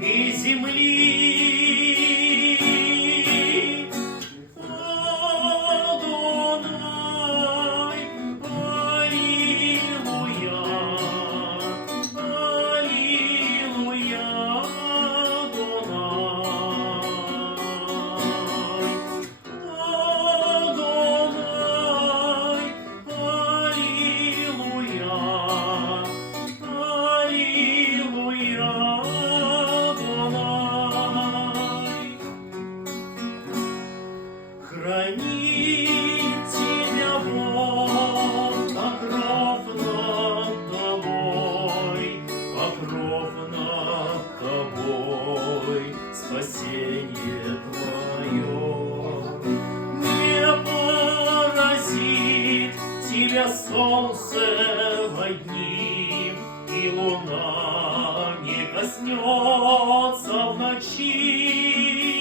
и земли. Адонай, аллилуйя, аллилуйя, Адонай. Адонай, аллилуйя, аллилуйя, Адонай. Хранит тебя Бог, покров над тобой, покров над тобой, спасение твое. Не поразит тебя солнце во дни, и луна не коснется в ночи.